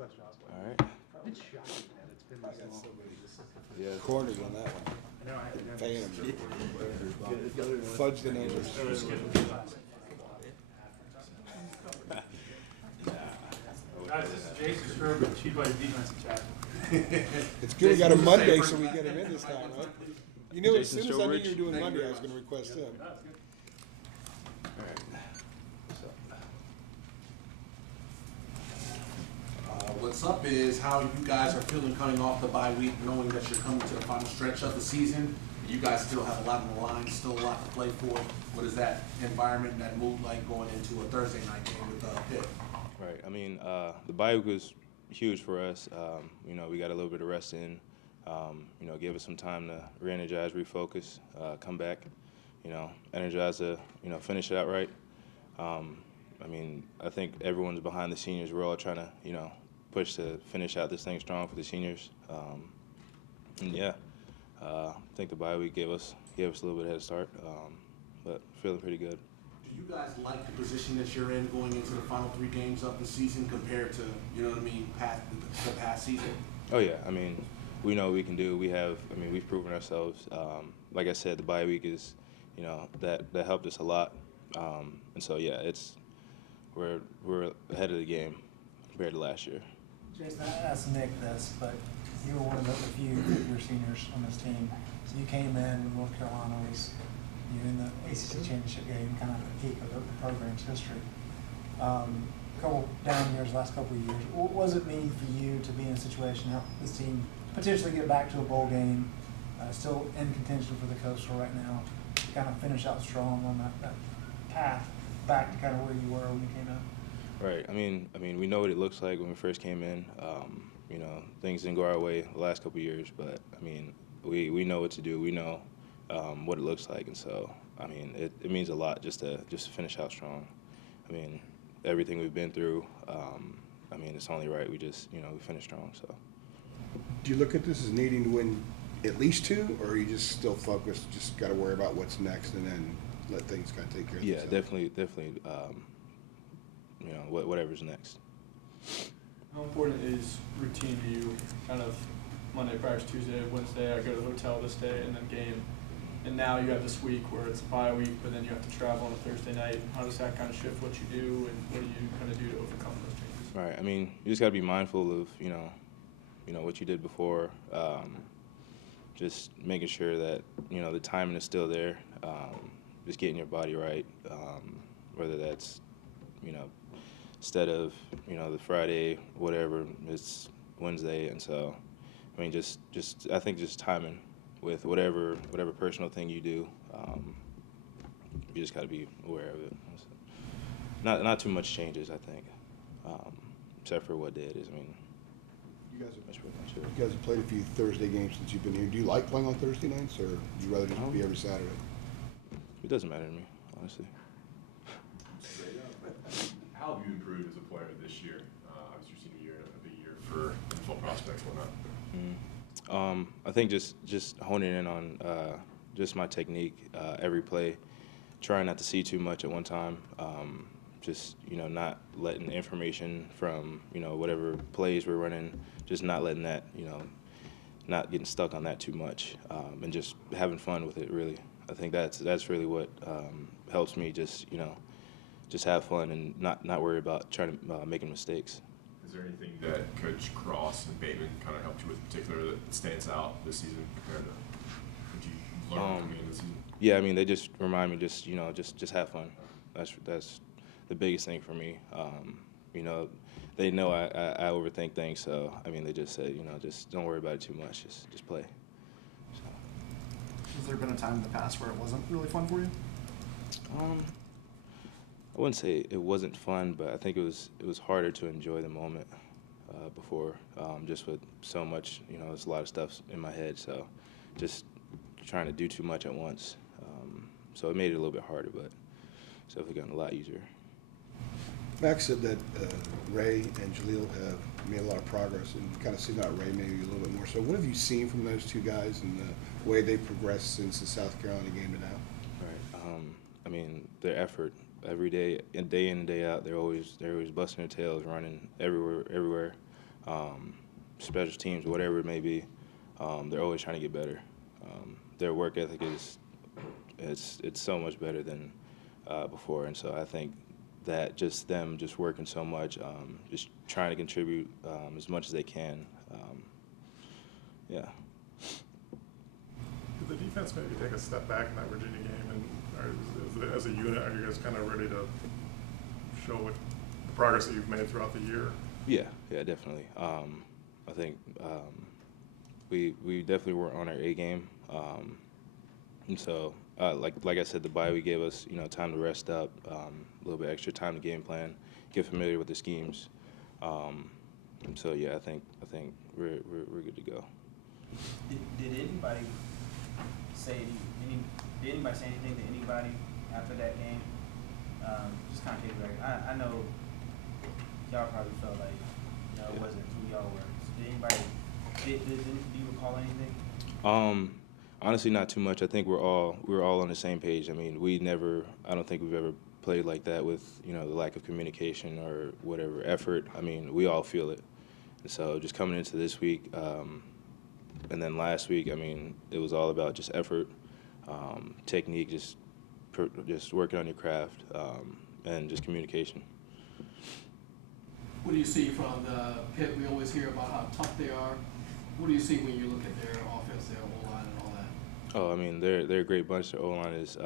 All right. It's shocking that it's been this long. Yeah. Cornered on that one. I know, I had never Paying him. seen Fudge the numbers. Guys, this is Jason Strowbridge. He plays defensive tackle. It's good we got a Monday so we get him in this time, right? You knew as Jason soon as I knew Strowbridge. you were doing Monday, I was going to request him. All right. What's up is how you guys are feeling coming off the bye week, knowing that you're coming to the final stretch of the season. You guys still have a lot on the line, still a lot to play for. What is that environment and that mood like going into a Thursday night game with Pitt? Right. I mean, the bye week was huge for us. You know, we got a little bit of rest in. You know, give us some time to re-energize, refocus, come back. You know, energize to finish it out right. I mean, I think everyone's behind the seniors. We're all trying to push to finish out this thing strong for the seniors. And yeah, I think the bye week gave us a little bit of head start, but feeling pretty good. Do you guys like the position that you're in going into the final 3 games of the season compared to, the past season? Oh yeah, I mean, we know what we can do. We've proven ourselves. Like I said, the bye week is, that helped us a lot. And so yeah, we're ahead of the game compared to last year. Jason, I asked Nick this, but you were one of the few figure seniors on this team. So you came in when North Carolina was in the ACC championship game, kind of at the peak of the program's history. Couple down years, last couple of years. What does it mean for you to be in a situation, help this team potentially get back to a bowl game, still in contention for the Coastal right now, to kind of finish out strong on that path back to kind of where you were when you came in? Right. I mean, we know what it looks like when we first came in. Things didn't go our way the last couple of years, but I mean, we know what to do. We know what it looks like, and so I mean, it means a lot just to finish out strong. I mean, everything we've been through. I mean, it's only right we we finish strong. So. Do you look at this as needing to win at least 2, or are you just still focused, just got to worry about what's next and then let things kind of take care of themselves? Yeah, definitely. Whatever's next. How important is routine to you? Kind of Monday, practice Tuesday, Wednesday, I go to the hotel this day, and then game. And now you have this week where it's a bye week, but then you have to travel on a Thursday night. How does that kind of shift what you do, and what do you kind of do to overcome those changes? Right. I mean, you just got to be mindful of what you did before. Just making sure that the timing is still there. Just getting your body right. Whether that's instead of the Friday, whatever, it's Wednesday, and so I mean I think just timing with whatever personal thing you do. You just got to be aware of it. Not too much changes, I think, except for what day it is. I mean, You guys have played a few Thursday games since you've been here. Do you like playing on Thursday nights, or would you rather just be every Saturday? It doesn't matter to me, honestly. How have you improved as a player this year? Obviously, your senior year, a big year for NFL prospects, whatnot. I think just honing in on just my technique, every play, trying not to see too much at one time. Just not letting the information from whatever plays we're running, just not letting that not getting stuck on that too much, and just having fun with it. Really, I think that's really what helps me. Just have fun and not worry about trying to making mistakes. Is there anything that Coach Cross and Bateman kind of helped you with in particular that stands out this season compared to what you learned coming into the season? Yeah, I mean, they just remind me just have fun. That's the biggest thing for me. They know I overthink things, so I mean, they just say just don't worry about it too much. Just play. So. Has there been a time in the past where it wasn't really fun for you? I wouldn't say it wasn't fun, but I think it was harder to enjoy the moment before, just with so much, there's a lot of stuff in my head, so just trying to do too much at once. So it made it a little bit harder, but it's definitely gotten a lot easier. Max said that Ray and Jaleel have made a lot of progress, and kind of seen out Ray maybe a little bit more. So what have you seen from those two guys and the way they've progressed since the South Carolina game to now? Right. I mean, their effort every day, and day in and day out, they're always busting their tails, running everywhere. special teams, whatever it may be. They're always trying to get better. Their work ethic it's so much better than before, and so I think that just them just working so much, just trying to contribute as much as they can. Yeah. Did the defense maybe take a step back in that Virginia game, and as a unit, are you guys kind of ready to show what the progress that you've made throughout the year? Yeah, definitely. I think we definitely were on our A game, and so like I said, the bye week gave us time to rest up, a little bit extra time to game plan, get familiar with the schemes, and so yeah, I think we're good to go. Did anybody say anything to anybody after that game? Just kind of take it back. I know y'all probably felt like it wasn't who y'all were. So did anybody? Do you recall anything? Honestly, not too much. I think we were all on the same page. I mean, I don't think we've ever played like that with the lack of communication or whatever effort. I mean, we all feel it. And so just coming into this week, and then last week, I mean, it was all about just effort, technique, just working on your craft, and just communication. What do you see from the Pitt? We always hear about how tough they are. What do you see when you look at their offense, their O-line, and all that? Oh, I mean, they're a great bunch. Their O-line is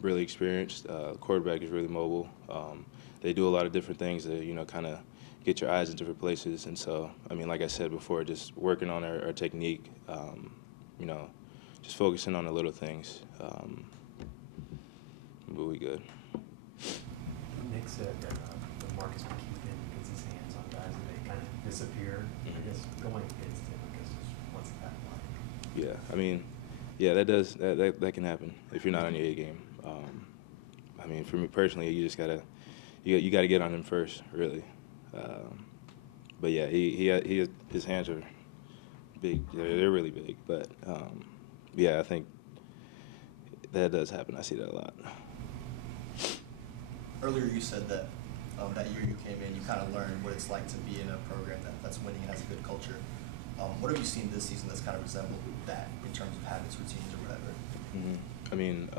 really experienced. Quarterback is really mobile. They do a lot of different things to kind of get your eyes in different places. And so, I mean, like I said before, just working on our technique, just focusing on the little things. We'll be good. Nick said that Marcus McKeithen gets his hands on guys and they kind of disappear. I guess going against him, I guess, what's that like? Yeah, I mean, yeah, that can happen if you're not on your A game. I mean, for me personally, you just gotta get on him first, really. But yeah, his hands are big. They're really big. But yeah, I think that does happen. I see that a lot. Earlier you said that that year you came in, you kind of learned what it's like to be in a program that's winning and has a good culture. What have you seen this season that's kind of resembled that in terms of habits, routines, or whatever? Mm-hmm. I mean,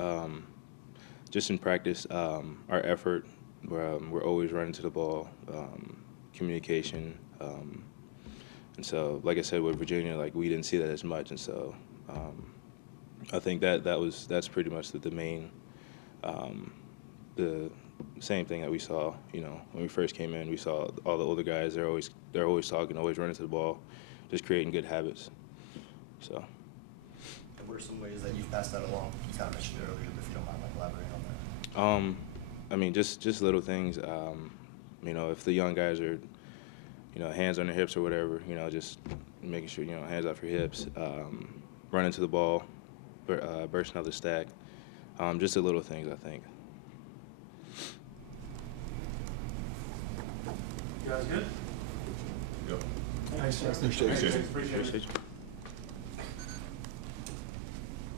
just in practice, our effort, we're always running to the ball, communication. And so, like I said, with Virginia, like we didn't see that as much. And so I think that's pretty much the main, the same thing that we saw, when we first came in. We saw all the older guys, they're always talking, always running to the ball, just creating good habits. So. And what are some ways that you've passed that along? You kind of mentioned it earlier, but if you don't mind elaborating on that. I mean, just little things. If the young guys are, hands on their hips or whatever, just making sure, hands off your hips, running to the ball, bursting out the stack. Just the little things, I think. You guys good? Yep. Thanks, Justin. Appreciate it. Appreciate it.